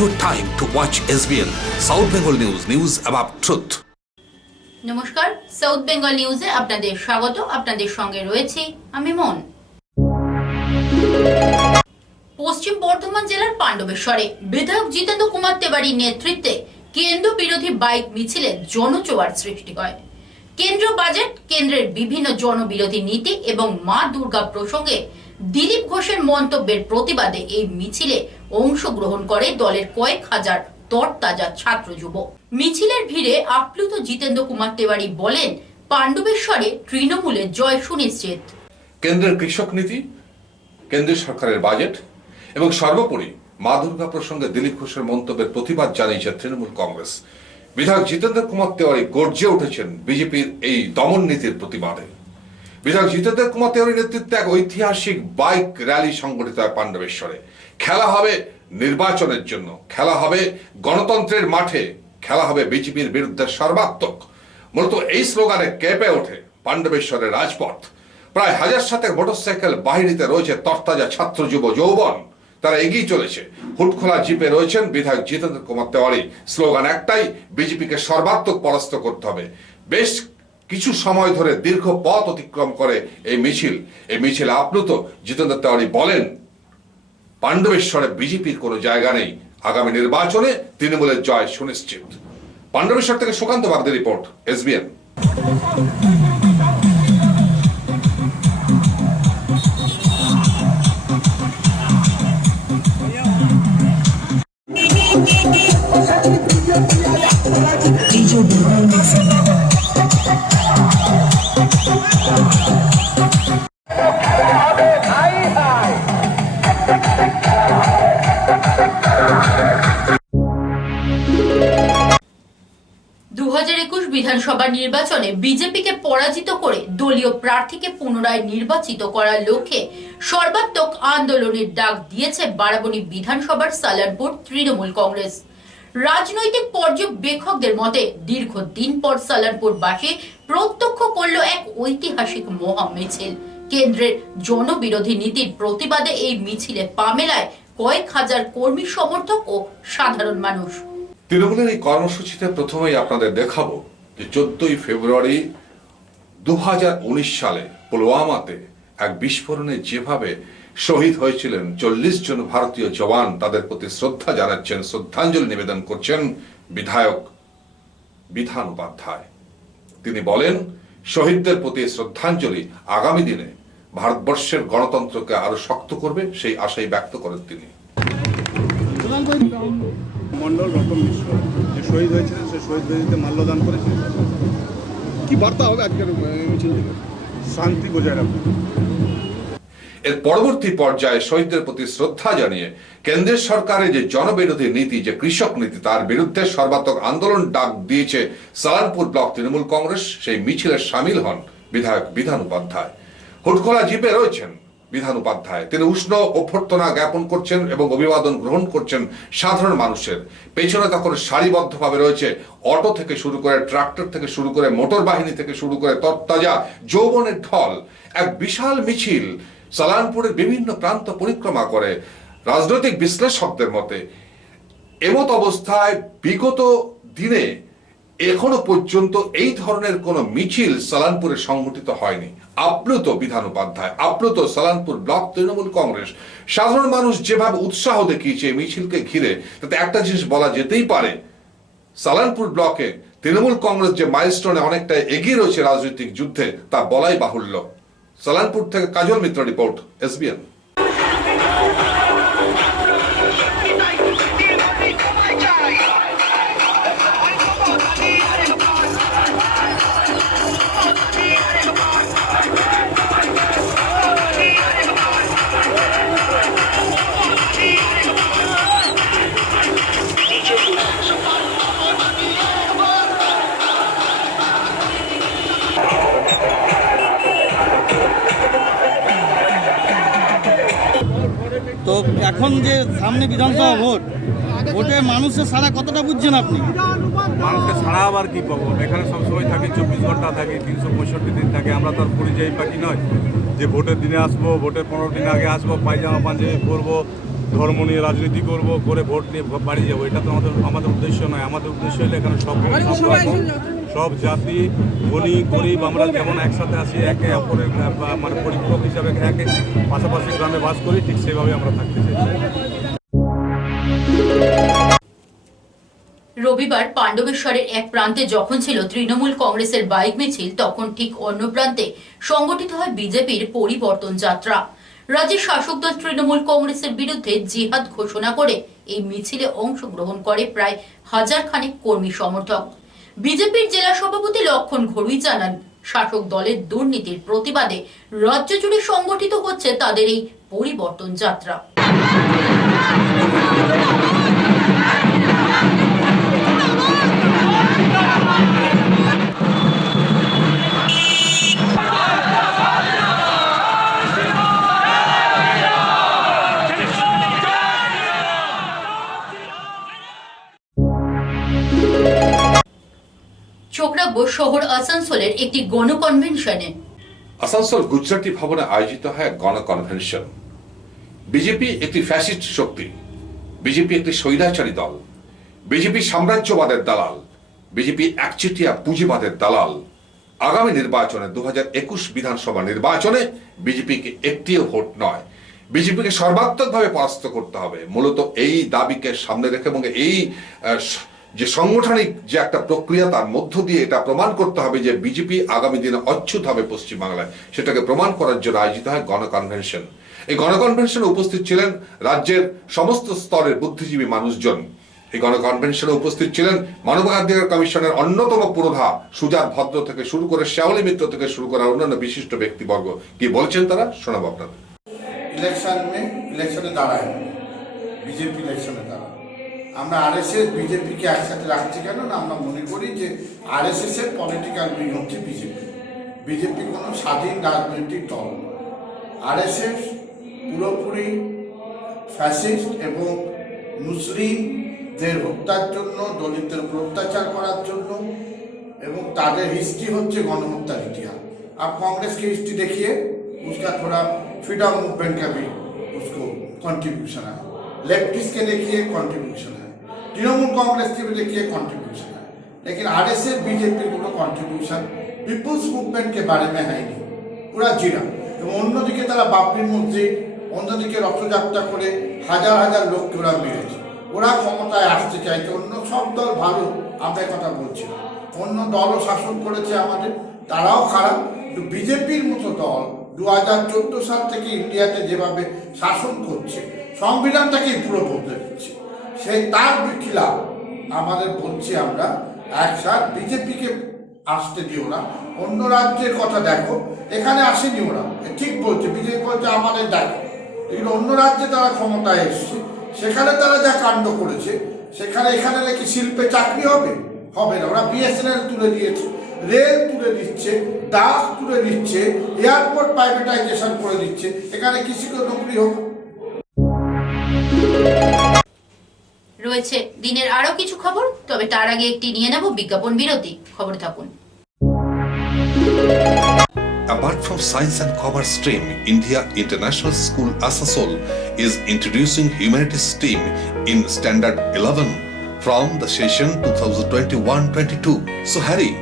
your time to watch SBN South Bengal News, news about truth. নমস্কার, south Bengal নিউজে আপনাদের স্বাগত। আপনাদের সঙ্গে রয়েছে আমি মন। পশ্চিম বর্ধমান জেলার পাণ্ডবেশ্বরে বিধায়ক জিতেন্দ্র কুমার তেওয়ারির নেতৃত্বে কেন্দ্র বিরোধী বাইক মিছিলে জনজোয়ার সৃষ্টি হয়। কেন্দ্রীয় বাজেট, কেন্দ্রের বিভিন্ন জনবিরোধী নীতি এবং মা দুর্গা প্রসঙ্গে দিলীপ ঘোষের মন্তব্যের প্রতিবাদে এই মিছিলে অংশগ্রহণ করে দলের কয়েক হাজার তরতাজা ছাত্র যুব। মিছিলের ভিড়ে আপ্লুত জিতেন্দ্র কুমার তেওয়ারি বলেন, পাণ্ডবেশ্বরে তৃণমূলের জয় সুনিশ্চিত। কেন্দ্রের কৃষক নীতি, কেন্দ্রীয় সরকারের বাজেট এবং সর্বোপরি মা দুর্গা প্রসঙ্গে দিলীপ ঘোষের মন্তব্যের প্রতিবাদ জানিয়েছে তৃণমূল কংগ্রেস। বিধায়ক জিতেন্দ্র কুমার তেওয়ারি গর্জে উঠেছেন বিজেপির এই দমন নীতির প্রতিবাদে। বিধায়ক জিতেন্দ্র কুমার তেওয়ারির নেতৃত্বে এক ঐতিহাসিক বাইক র্যালি সংগঠিত হয় পাণ্ডবেশ্বরে। খেলা হবে নির্বাচনের জন্য, খেলা হবে গণতন্ত্রের মাঠে, খেলা হবে বিজেপির বিরুদ্ধে সর্বাত্মক। মূলত এই স্লোগানে কেঁপে ওঠে পাণ্ডবেশ্বরের রাজপথ। প্রায় 1000 মোটরসাইকেল বাহিনীতে রয়েছে তরতাজা ছাত্র যুব যৌবন। তারা এগিয়ে চলেছে, হুটখোলা জিপে রয়েছেন বিধায়ক জিতেন্দ্র কুমার তেওয়ারি। স্লোগান একটাই, বিজেপিকে সর্বাত্মক পরাস্ত করতে হবে। বেশ কিছু সময় ধরে দীর্ঘ পথ অতিক্রম করে এই মিছিল। এই মিছিলে আপ্লুত জিতেন্দ্র তেওয়ারি বলেন, পাণ্ডবেশ্বরে বিজেপির কোনো জায়গা নেই, আগামী নির্বাচনে তৃণমূলের জয় সুনিশ্চিত। পাণ্ডবেশ্বর থেকে সুকান্ত বাগদের রিপোর্ট, SBN। বিধানসভা নির্বাচনে বিজেপিকে পরাজিত করে দলীয় প্রার্থীকে পুনরায় নির্বাচিত করার লক্ষ্যে সর্বাত্মক আন্দোলনের ডাক দিয়েছে বারাবণী বিধানসভার সালানপুর তৃণমূল কংগ্রেস। রাজনৈতিক পর্যবেক্ষকদের মতে দীর্ঘদিন পর সালানপুরবাসী প্রত্যক্ষ করল এক ঐতিহাসিক মহা মিছিল। কেন্দ্রের জনবিরোধী নীতির প্রতিবাদে এই মিছিলে পা মেলায় কয়েক হাজার কর্মী সমর্থক ও সাধারণ মানুষ। তৃণমূলের এই কর্মসূচিতে প্রথমেই আপনাদের দেখাবো যে 14ই ফেব্রুয়ারি 2019 সালে পুলওয়ামাতে এক বিস্ফোরণে যেভাবে শহীদ হয়েছিলেন 40 জন ভারতীয় জওয়ান, তাদের প্রতি শ্রদ্ধা জানাচ্ছেন, শ্রদ্ধাঞ্জলি নিবেদন করছেন বিধায়ক বিধান উপাধ্যায়। তিনি বলেন, শহীদদের প্রতি শ্রদ্ধাঞ্জলি আগামী দিনে ভারতবর্ষের গণতন্ত্রকে আরো শক্ত করবে, সেই আশাই ব্যক্ত করেন তিনি। মন্ডল রতন মিশ্র যে শহীদ হয়েছিলেন, সে শহীদ বেদিতে মাল্যদান করেছিলেন। কি বার্তা হবে আজকের মিছিল থেকে? শান্তি বজায় রাখবে। এর পরবর্তী পর্যায়ে শহীদদের প্রতি শ্রদ্ধা জানিয়ে কেন্দ্রের সরকারের যে জনবিরোধী নীতি, যে কৃষক নীতি, তার বিরুদ্ধে সর্বাত্মক আন্দোলন ডাক দিয়েছে সালানপুর ব্লক তৃণমূল কংগ্রেস। সেই মিছিলে সামিল হন বিধায়ক বিধান উপাধ্যায়। হুটখোলা জিপে রয়েছেন বিধান উপাধ্যায়। তিনি উষ্ণ অভ্যর্থনা জ্ঞাপন করছেন এবং অভিবাদন গ্রহণ করছেন সাধারণ মানুষের। পেছনে তখন সারিবদ্ধভাবে রয়েছে অটো থেকে শুরু করে, ট্রাক্টর থেকে শুরু করে, মোটর বাহিনী থেকে শুরু করে তরতাজা যৌবনের ঢল। এক বিশাল মিছিল সালানপুরের বিভিন্ন প্রান্ত পরিক্রমা করে। রাজনৈতিক বিশ্লেষকদের মতে এমত অবস্থায় বিগত দিনে এখনো পর্যন্ত এই ধরনের কোন মিছিল সালানপুরে সংগঠিত হয়নি। আপ্লুত বিধান উপাধ্যায়, আপ্লুত সালানপুর ব্লক তৃণমূল কংগ্রেস। সাধারণ মানুষ যেভাবে উৎসাহ দেখিয়েছে এই মিছিলকে ঘিরে, তাতে একটা জিনিস বলা যেতেই পারে, সালানপুর ব্লকে তৃণমূল কংগ্রেস যে মাইলস্টোনে অনেকটা এগিয়ে রয়েছে রাজনৈতিক যুদ্ধে, তা বলাই বাহুল্য। সালানপুর থেকে কাজল মিত্র রিপোর্ট, SBN। তো এখন যে সামনে বিধানসভা ভোটে মানুষের সাড়া কতটা বুঝছেন আপনি? মানুষকে ছাড়া আবার কি পাবো? এখানে সবসময় থাকি, 24 ঘন্টা থাকি, 365 দিন থাকি। আমরা তো আর পরিযায়ী পাখি নয় যে ভোটের দিনে আসবো, ভোটের 15 দিন আগে আসবো, পায়জামা পাঞ্জাবি পরবো, ধর্ম নিয়ে রাজনীতি করব, করে ভোট নিয়ে বাড়ি যাবো, এটা তো আমাদের উদ্দেশ্য নয়। আমাদের উদ্দেশ্য হলে এখানে সব জাতি, ধনী গরিব আমরা যেমন একসাথে আছি, একে অপরের মানে পরিপূরক হিসাবে একে পাশাপাশি গ্রামে বাস করি, ঠিক সেভাবে আমরা থাকতে চাই। রবিবার পাণ্ডবেশ্বরের এক প্রান্তে যখন ছিল তৃণমূল কংগ্রেসের বাইক মিছিল, তখন ঠিক অন্য প্রান্তে সংগঠিত হয় বিজেপির পরিবর্তন যাত্রা। রাজ্যের শাসক দল তৃণমূল কংগ্রেসের বিরুদ্ধে জিহাদ ঘোষণা করে এই মিছিলে অংশগ্রহণ করে প্রায় 1000 খানেক কর্মী সমর্থক। বিজেপির জেলা সভাপতি লক্ষণ ঘড়ুই জানান, শাসক দলের দুর্নীতির প্রতিবাদে রাজ্য জুড়ে সংগঠিত হচ্ছে তাদের এই পরিবর্তন যাত্রা। চোখ রাখবো শহর আসানসোলের একটি গণকনভেনশনে। আসানসোল গুজরাটি ভবনে আয়োজিত হয় গণকনভেনশন। বিজেপি একটি ফ্যাসিস্ট শক্তি, বিজেপি একটি স্বৈরাচারী দল, বিজেপি সাম্রাজ্যবাদের দালাল, বিজেপি একচেটিয়া পুঁজিবাদের দালাল। আগামী নির্বাচনে 2021 বিধানসভা নির্বাচনে বিজেপিকে একটিও ভোট নয়, বিজেপিকে সর্বাত্মকভাবে পরাস্ত করতে হবে। মূলত এই দাবিকে সামনে রেখে এবং এই যে সাংগঠনিক যে একটা প্রক্রিয়া, তার মধ্য দিয়ে এটা প্রমাণ করতে হবে যে বিজেপি আগামী দিনে অচ্যুত হবে পশ্চিমবাংলায়, সেটাকে প্রমাণ করার জন্য আয়োজিত হয় গণকনভেনশন। এই গণকনভেনশনে উপস্থিত ছিলেন রাজ্যের সমস্ত স্তরের বুদ্ধিজীবী মানুষজন। এই গণকনভেনশনে উপস্থিত ছিলেন মানবাধিকার কমিশনের অন্যতম পুরোধা সুজাত ভদ্র থেকে শুরু করে শ্যাওলী মিত্র থেকে শুরু করে অন্যান্য বিশিষ্ট ব্যক্তিবর্গ। কি বলছেন তারা, শোনাবো আপনাদের। ইলেকশনে দাঁড়ায় বিজেপি, ইলেকশনে দাঁড়ায়। আমরা আরএসএস বিজেপিকে একসাথে রাখছি কেন না, আমরা মনে করি যে আরএসএস এর পলিটিক্যাল উইং হচ্ছে বিজেপি। বিজেপি কোনো স্বাধীন রাজনৈতিক দল নয়। আরএসএস পুরোপুরি ফ্যাসিস্ট এবং মুসলিমদের হত্যার জন্য, দলিতদের উপর অত্যাচার করার জন্য, এবং তাদের হিস্ট্রি হচ্ছে গণহত্যার ইতিহাস। আর कांग्रेस की हिस्ट्री देखिए, उसका थोड़ा फ्रीडम मूवमेंट का भी उसको कंट्रीब्यूशन है। लेफ्टिस्ट के देखिए कंट्रीब्यूशन है, तृणमूल कांग्रेस के भी देखिए कंट्रीब्यूशन है, लेकिन आरएसएस बीजेपी को कंट्रीब्यूशन पीपुल्स मूवमेंट के बारे में है नहीं, पूरा जीरा। এবং অন্যদিকে তারা বাবরি মসজিদ, অন্যদিকে রথযাত্রা করে হাজার হাজার লোককে ওরা মেরেছে। ওরা ক্ষমতায় আসতে চাইছে। অন্য সব দল ভালো, আমরা কথা বলছি, অন্য দলও শাসন করেছে আমাদের, তারাও খারাপ। কিন্তু বিজেপির মতো দল 2014 সাল থেকে ইন্ডিয়াতে যেভাবে শাসন করছে, সংবিধানটাকেই পুরো বদলে দিচ্ছে, সেই তার খিলাফ আমাদের বলছি আমরা। একসাথ বিজেপিকে আসতে দিও না। অন্য রাজ্যের কথা দেখো, এখানে আসেনি ওরা, ঠিক বলছে বিজেপি, বলছে আমাদের দেখো। কিন্তু অন্য রাজ্যে তারা ক্ষমতায় এসছে, সেখানে তারা যা কাণ্ড করেছে, সেখানে এখানে নাকি শিল্পে চাকরি হবে, হবে না। ওরা বিএসএনএল তুলে দিয়েছে, রেল তুলে দিচ্ছে, ডাক তুলে দিচ্ছে, এয়ারপোর্ট প্রাইভেটাইজেশন করে দিচ্ছে, এখানে কৃষিকে নকরি হোক। রয়েছে দিনের আরো কিছু খবর, তবে তার আগে একটি নিয়ে নেব বিজ্ঞাপন বিরতি। খবর থাকুন। Apart from Science and Commerce stream, India International School Asansol is introducing Humanities stream in Standard 11 from the session 2021-22. So hurry,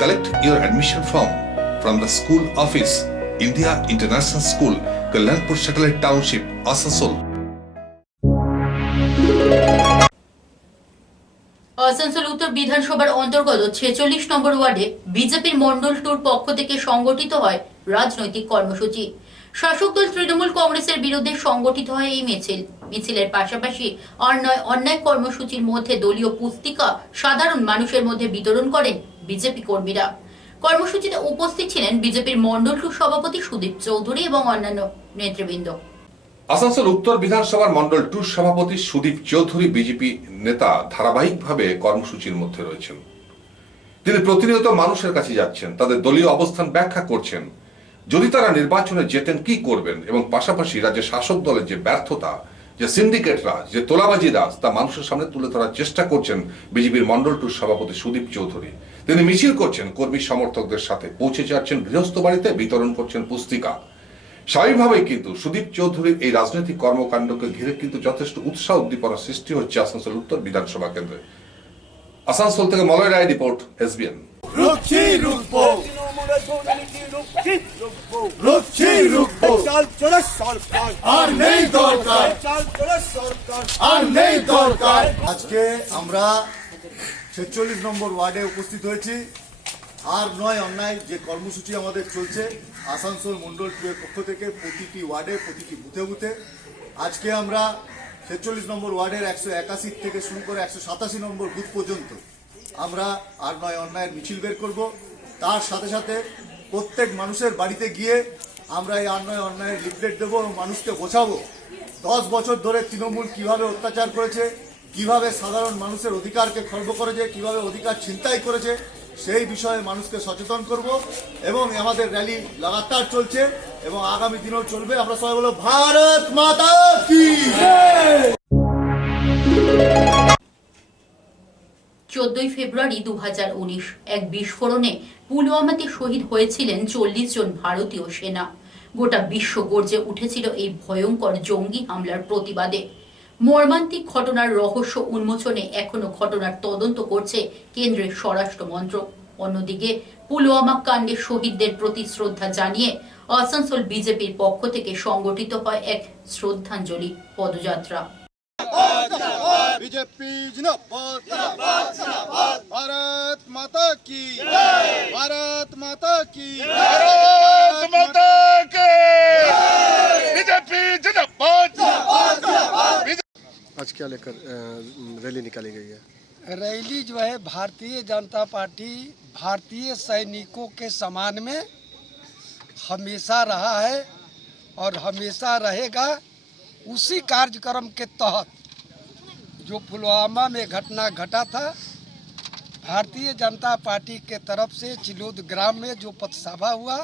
collect your admission form from the school office, India International School, Kalyanpur Satellite Township, Asansol. Asansol উত্তর বিধানসভার অন্তর্গত 46 নম্বর ওয়ার্ডে বিজেপির মন্ডল টুর পক্ষ থেকে সংগঠিত হয় রাজনৈতিক কর্মসূচি। শাসক দল তৃণমূল কংগ্রেসের বিরুদ্ধে সংগঠিত হয় এই মিছিলের পাশাপাশি অন্যায় কর্মসূচির মধ্যে দলীয় পুস্তিকা সাধারণ মানুষের মধ্যে বিতরণ করেন বিজেপি কর্মীরা। কর্মসূচিতে উপস্থিত ছিলেন বিজেপির মন্ডল টুর সভাপতি সুদীপ চৌধুরী এবং অন্যান্য নেতৃবৃন্দ। আসানসোল উত্তর বিধানসভার মন্ডল 2 সভাপতি সুদীপ চৌধুরী বিজেপি নেতা ধারাবাহিকভাবে কর্মসূচির মধ্যে রয়েছেন। তিনি প্রতিনিয়ত মানুষের কাছে যাচ্ছেন, তাদের দলীয় অবস্থান ব্যাখ্যা করছেন, যদি তারা নির্বাচনে জেতেন কি করবেন, এবং পাশাপাশি রাজ্যের শাসক দলের যে ব্যর্থতা, যে সিন্ডিকেট রাজ, যে তোলাবাজি রাজ, তা মানুষের সামনে তুলে ধরার চেষ্টা করছেন বিজেপির মন্ডল 2 সভাপতি সুদীপ চৌধুরী। তিনি মিছিল করছেন কর্মী সমর্থকদের সাথে, পৌঁছে যাচ্ছেন গৃহস্থ বাড়িতে, বিতরণ করছেন পুস্তিকা। স্বাভাবিকভাবেই কিন্তু সুদীপ চৌধুরীর এই রাজনৈতিক কর্মকাণ্ডকে ঘিরে কিন্তু যথেষ্ট উৎসাহ উদ্দীপনা সৃষ্টি হচ্ছে আসানসোল উত্তর বিধানসভা কেন্দ্রে। আসানসোল থেকে মলয় রায় রিপোর্ট, এসবিএন। আজকে আমরা 46 নম্বর ওয়ার্ডে উপস্থিত হয়েছি। আর নয় অন্যায় যে কর্মসূচি আমাদের চলছে আসানসোল মন্ডল 2 এর পক্ষ থেকে প্রতিটি ওয়ার্ডে প্রতিটি বুথে বুথে আজকে আমরা 46 নম্বর ওয়ার্ডের 181 থেকে শুরু করে 187 নম্বর বুথ পর্যন্ত আমরা আর নয় অন্যায়ের মিছিল বের করব। তার সাথে সাথে প্রত্যেক মানুষের বাড়িতে গিয়ে আমরা এই আর নয় অন্যায়ের লিফলেট দেবো এবং মানুষকে বোঝাবো 10 বছর ধরে তৃণমূল কিভাবে অত্যাচার করেছে, কিভাবে সাধারণ মানুষের অধিকারকে খর্ব করেছে, কিভাবে অধিকার ছিনতাই করেছে, সেই বিষয়ে মানুষকে সচেতন করব। এবং আমাদের র্যালি লাগাতার চলছে এবং আগামী দিনেও চলবে। আমরা সবাই বলবো ভারত মাতা কি। 14 ফেব্রুয়ারি 2019 এক বিস্ফোরণে পুলওয়ামাতে শহীদ হয়েছিলেন 40 জন ভারতীয় সেনা। গোটা বিশ্ব গর্জে উঠেছিল এই ভয়ঙ্কর জঙ্গি হামলার প্রতিবাদে। মর্মান্তিক ঘটনার রহস্য উন্মোচনে এখনো ঘটনার তদন্ত করছে কেন্দ্রের স্বরাষ্ট্র মন্ত্রক। অন্যদিকে পুলওয়ামা কাণ্ডে শহীদদের প্রতি শ্রদ্ধা জানিয়ে আসানসোল বিজেপির পক্ষ থেকে সংগঠিত হয় এক শ্রদ্ধাঞ্জলি পদযাত্রা। बीजेपी जिंदाबाद, भारत माता की, भारत माता की, भारत माता के, बीजेपी जिंदाबाद। आज क्या लेकर रैली निकाली गई है? रैली जो है भारतीय जनता पार्टी भारतीय सैनिकों के सम्मान में हमेशा रहा है और हमेशा रहेगा। उसी कार्यक्रम के तहत जो पुलवामा में घटना घटा था, भारतीय जनता पार्टी के तरफ से चिलोद ग्राम में जो पथसभा हुआ,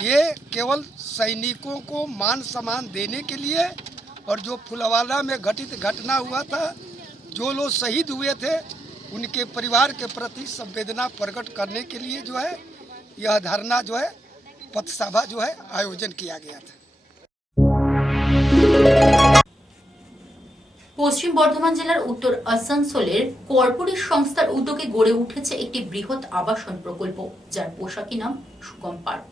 ये केवल सैनिकों को मान सम्मान देने के लिए और जो पुलवामा में घटित घटना हुआ था, जो लोग शहीद हुए थे, उनके परिवार के प्रति संवेदना प्रकट करने के लिए जो है यह धरना जो है पथसभा जो है आयोजन किया गया था। পশ্চিম বর্ধমান জেলার উত্তর আসানসোলের কর্পোরেট সংস্থার উদ্যোগে গড়ে উঠেছে একটি বৃহৎ আবাসন প্রকল্প, যার পোশাকি নাম সুগম পার্ক।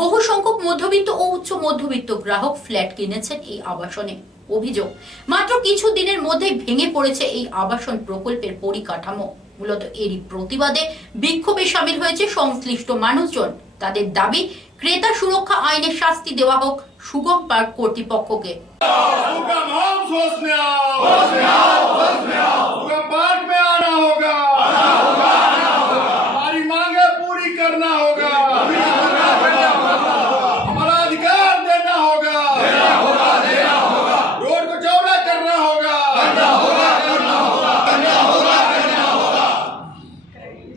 বহু সংখ্যক মধ্যবিত্ত ও উচ্চ মধ্যবিত্ত গ্রাহক ফ্ল্যাট কিনেছেন এই আবাসনে। অভিযোগ, মাত্র কিছু দিনের মধ্যেই ভেঙে পড়েছে এই আবাসন প্রকল্পের পরিকাঠামো। মূলত এরই প্রতিবাদে বিক্ষোভে সামিল হয়েছে সংশ্লিষ্ট মানুষজন। তাদের দাবি, ক্রেতা সুরক্ষা আইনে শাস্তি দেওয়া হোক সুগম পার্ক কর্তৃপক্ষকে। पार्क में आना होगा, हमारी मांगे पूरी करना होगा, हमारा अधिकार देना होगा, रोड को चौड़ा करना होगा,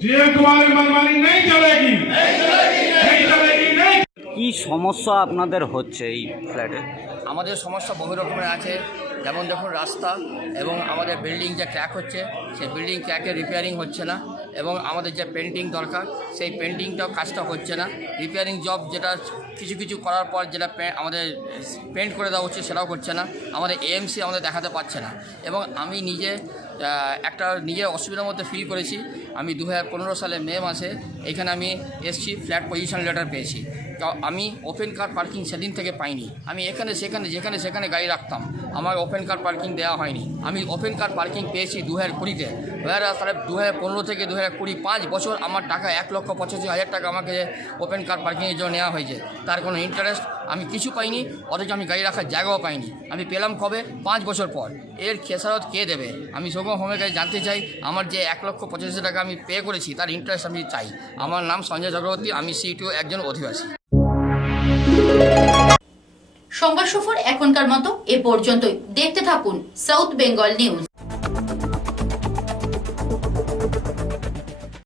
जीएम तुम्हारी मनमानी नहीं चलेगी, नहीं चलेगी। কি সমস্যা আপনাদের হচ্ছে এই ফ্ল্যাটে? আমাদের সমস্যা বহু রকমের আছে, যেমন দেখুন রাস্তা এবং আমাদের বিল্ডিং যে ক্র্যাক হচ্ছে, সেই বিল্ডিং ক্র্যাকের রিপেয়ারিং হচ্ছে না, এবং আমাদের যে পেন্টিং দরকার সেই পেন্টিংটাও কাজটা হচ্ছে না। রিপেয়ারিং জব যেটা কিছু কিছু করার পর যেটা আমাদের পেন্ট করে দেওয়া উচিত সেটাও করছে না, আমাদের এএমসি আমাদের দেখাতে পারছে না। এবং আমি নিজে একটা নিজের অসুবিধার মধ্যে ফিল করেছি। আমি 2015 সালে মে মাসে এখানে আমি এসছি, ফ্ল্যাট পজিশন লেটার পেয়েছি। আমি ওপেন কার পার্কিং সেদিন থেকে পাইনি। আমি এখানে সেখানে গাড়ি রাখতাম, আমার ওপেন কার পার্কিং দেওয়া হয়নি। আমি ওপেন কার পার্কিং পেয়েছি 2020-তে। তাহলে 2015 থেকে 2020 5 বছর আমার টাকা 1,85,000 টাকা আমাকে ওপেন কার পার্কিংয়ের জন্য নেওয়া হয়েছে। তার কোনো ইন্টারেস্ট আমি কিছু পাইনি, অথচ আমি গাড়ি রাখার জায়গাও পাইনি। আমি পেলাম কবে? 5 বছর পর। এর খেসারত কে দেবে? আমি সুগম হোমের কাছে জানতে চাই, আমার যে 1,85,000 টাকা আমি পে করেছি তার ইন্টারেস্ট আমি চাই। আমার নাম সঞ্জয় চক্রবর্তী, আমি C2 একজন অধিবাসী। সংবাদ সফর এখনকার মতো এ পর্যন্তই। দেখতে থাকুন সাউথ বেঙ্গল নিউজ।